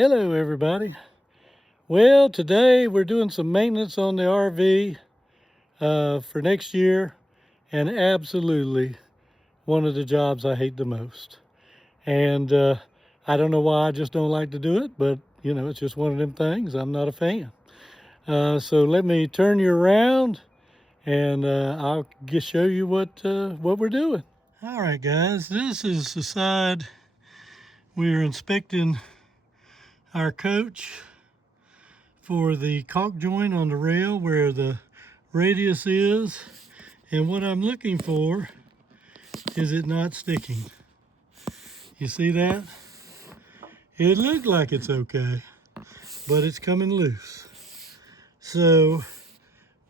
Hello everybody. Well, today we're doing some maintenance on the RV for next year, and absolutely one of the jobs I hate the most. And I don't know why, I just don't like to do it, but you know, it's just one of them things. I'm not a fan. So let me turn you around and I'll just show you what we're doing. All right guys, this is the side we're inspecting our coach for the caulk joint on the rail where the radius is, and what I'm looking for is it not sticking. You see that? It looked like it's okay, but it's coming loose. So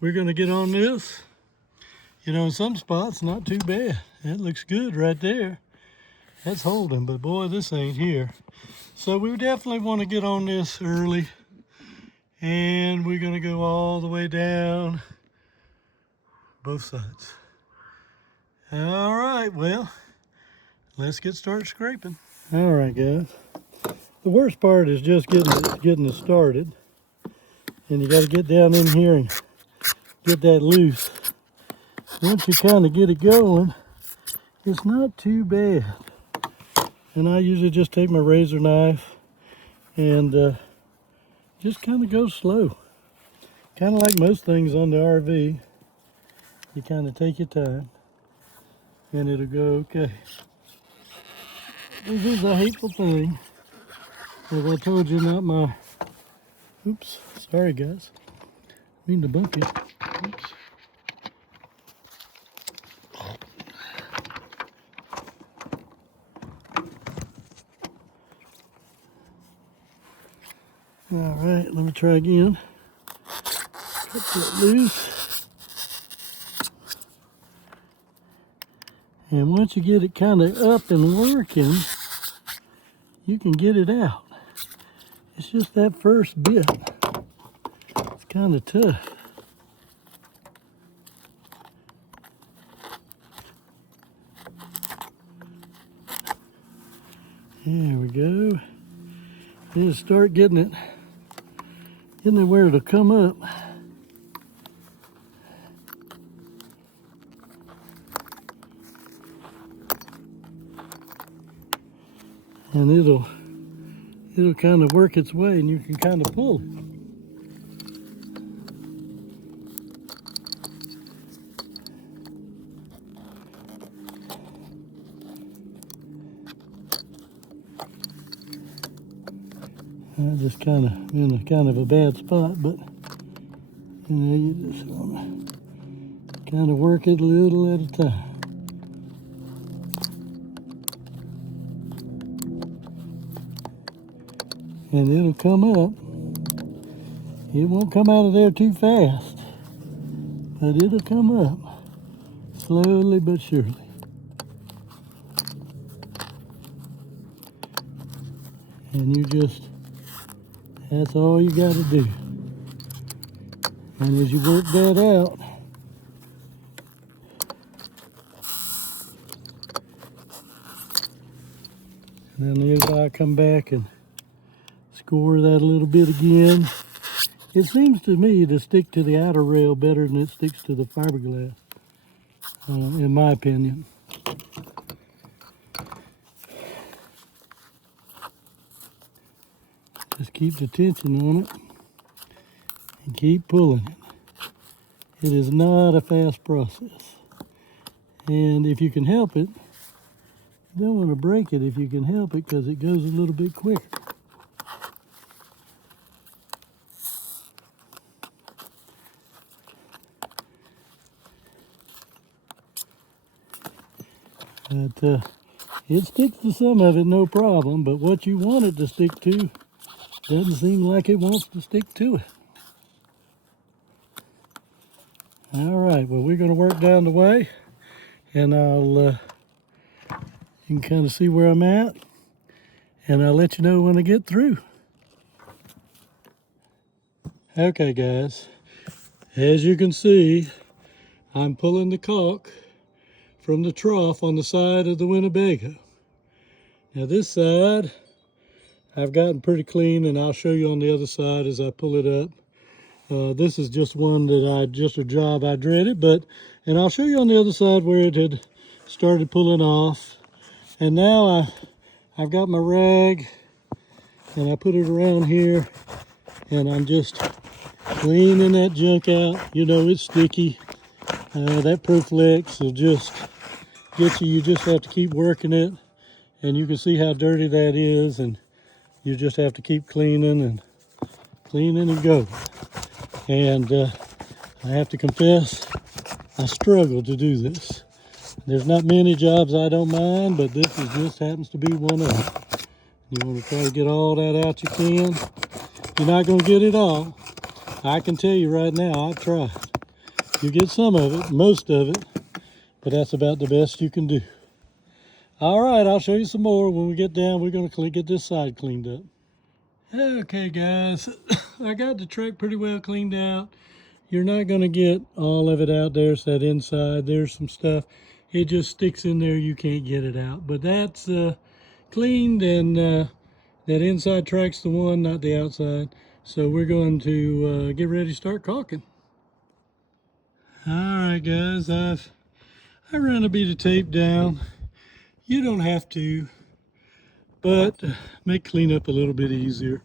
we're gonna get on this. You know, in some spots, not too bad. That looks good right there. That's holding, but boy, this ain't here. So we definitely want to get on this early, and we're gonna go all the way down both sides. All right, well, let's get started scraping. All right, guys. The worst part is just getting it started, and you got to get down in here and get that loose. Once you kind of get it going, it's not too bad. And I usually just take my razor knife and just kind of go slow. Kind of like most things on the RV. You kind of take your time, and it'll go okay. This is a hateful thing. As I told you, not my... Oops, sorry guys. Mean to bump you. Oops. All right, let me try again. Cut that loose. And once you get it kind of up and working, you can get it out. It's just that first bit. It's kind of tough. There we go. Just start getting it where it'll come up. And it'll kind of work its way, and you can kind of pull it. I just kind of in a bad spot, but you know, you just want to kind of work it a little at a time. And it'll come up. It won't come out of there too fast, but it'll come up slowly but surely. And that's all you got to do. And as you work that out, and then as I come back and score that a little bit again, it seems to me to stick to the outer rail better than it sticks to the fiberglass, in my opinion. Just keep the tension on it and keep pulling it. It is not a fast process. And if you can help it, you don't want to break it if you can help it, because it goes a little bit quicker. But it sticks to some of it, no problem, but what you want it to stick to doesn't seem like it wants to stick to it. All right, well, we're going to work down the way, and you can kind of see where I'm at, and I'll let you know when I get through. Okay, guys, as you can see, I'm pulling the caulk from the trough on the side of the Winnebago. Now this side, I've gotten pretty clean, and I'll show you on the other side as I pull it up. This is just one that just a job I dreaded, and I'll show you on the other side where it had started pulling off. And now I've got my rag, and I put it around here, and I'm just cleaning that junk out. You know, it's sticky. That Proflex will just get you. You just have to keep working it, and you can see how dirty that is, and you just have to keep cleaning and go. And I have to confess, I struggle to do this. There's not many jobs I don't mind, but this just happens to be one of them. You want to try to get all that out you can. You're not going to get it all. I can tell you right now, I've tried. You get some of it, most of it, but that's about the best you can do. All right, I'll show you some more. When we get down, we're going to get this side cleaned up. Okay, guys, I got the truck pretty well cleaned out. You're not going to get all of it out. There's that inside. There's some stuff. It just sticks in there. You can't get it out. But that's cleaned, and that inside track's the one, not the outside. So we're going to get ready to start caulking. All right, guys, I ran a bead of tape down. You don't have to, but make cleanup a little bit easier.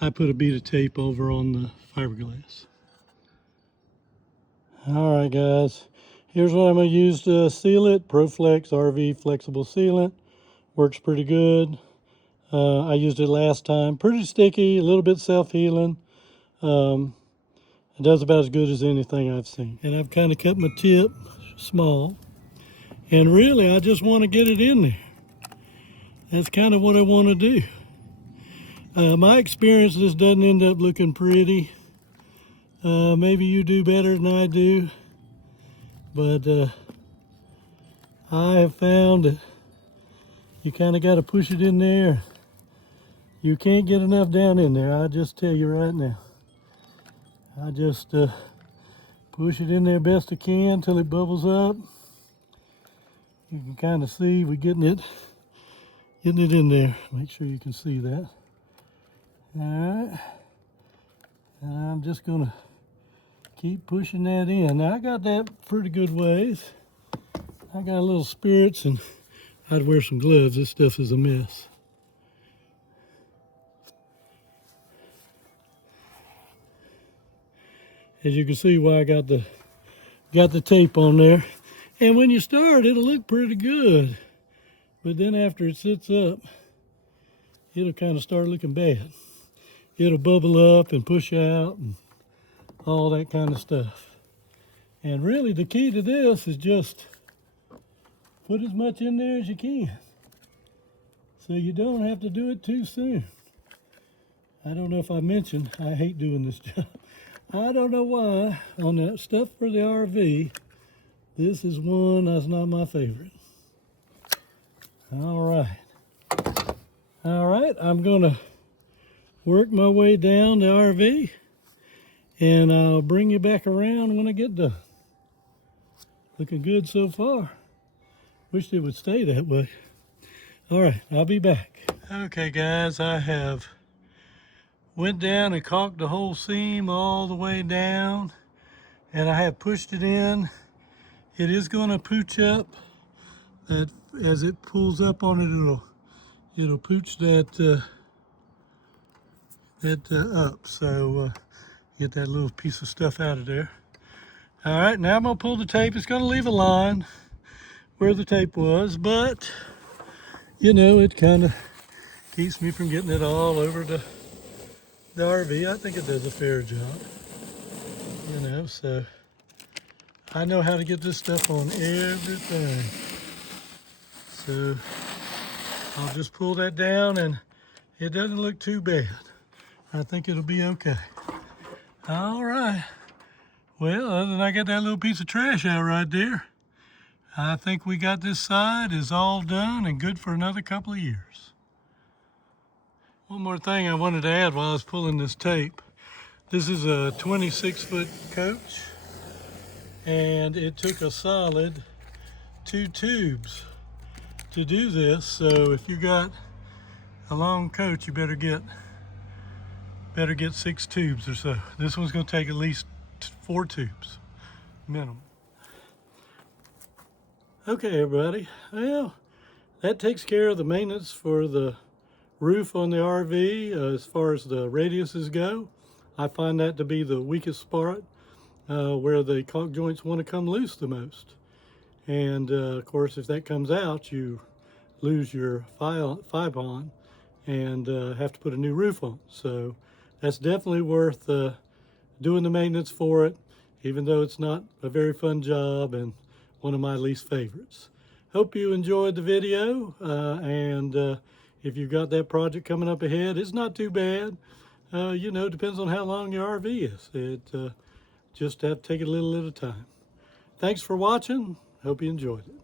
I put a bead of tape over on the fiberglass. All right, guys, here's what I'm going to use to seal it. Proflex RV flexible sealant. Works pretty good. I used it last time. Pretty sticky, a little bit self-healing. It does about as good as anything I've seen. And I've kind of cut my tip small. And really, I just want to get it in there. That's kind of what I want to do. My experience, this doesn't end up looking pretty. Maybe you do better than I do. But I have found that you kind of got to push it in there. You can't get enough down in there. I just tell you right now. I just push it in there best I can till it bubbles up. You can kind of see we're getting it in there. Make sure you can see that. All right. And I'm just gonna keep pushing that in. Now I got that pretty good ways. I got a little spirits, and I'd wear some gloves. This stuff is a mess. As you can see why I got the tape on there. And when you start, it'll look pretty good. But then after it sits up, it'll kind of start looking bad. It'll bubble up and push out and all that kind of stuff. And really the key to this is just put as much in there as you can, so you don't have to do it too soon. I don't know if I mentioned, I hate doing this job. I don't know why. On that stuff for the RV, this is one that's not my favorite. All right, I'm gonna work my way down the RV, and I'll bring you back around when I get done. Looking good so far. Wish it would stay that way. All right, I'll be back. Okay, guys, I have went down and caulked the whole seam all the way down, and I have pushed it in. It is going to pooch up. That as it pulls up on it, it'll pooch that up. So get that little piece of stuff out of there. All right, now I'm gonna pull the tape. It's gonna leave a line where the tape was, but you know, it kind of keeps me from getting it all over the RV. I think it does a fair job. You know, so I know how to get this stuff on everything. So I'll just pull that down, and it doesn't look too bad. I think it'll be okay. All right. Well, other than I got that little piece of trash out right there, I think we got this side is all done and good for another couple of years. One more thing I wanted to add while I was pulling this tape. This is a 26-foot coach, and it took a solid 2 tubes to do this. So if you got a long coach, you better get 6 tubes or so. This one's going to take at least 4 tubes minimum. Okay, everybody. Well, that takes care of the maintenance for the roof on the RV. As far as the radiuses go, I find that to be the weakest spot where the caulk joints want to come loose the most. And of course, if that comes out, you lose your five-on and have to put a new roof on. So that's definitely worth doing the maintenance for it, even though it's not a very fun job and one of my least favorites. Hope you enjoyed the video, and if you've got that project coming up ahead, it's not too bad. You know, depends on how long your RV is. It just have to take it a little at a time. Thanks for watching. Hope you enjoyed it.